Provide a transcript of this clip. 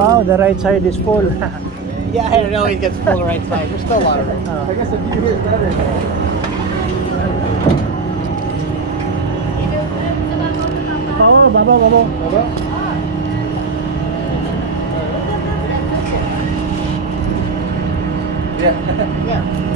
Wow, the right side is full. Yeah, I know it gets full right side. There's still a lot of room. Oh. I guess the view here is better. Baba, baba. Baba? Yeah. Yeah.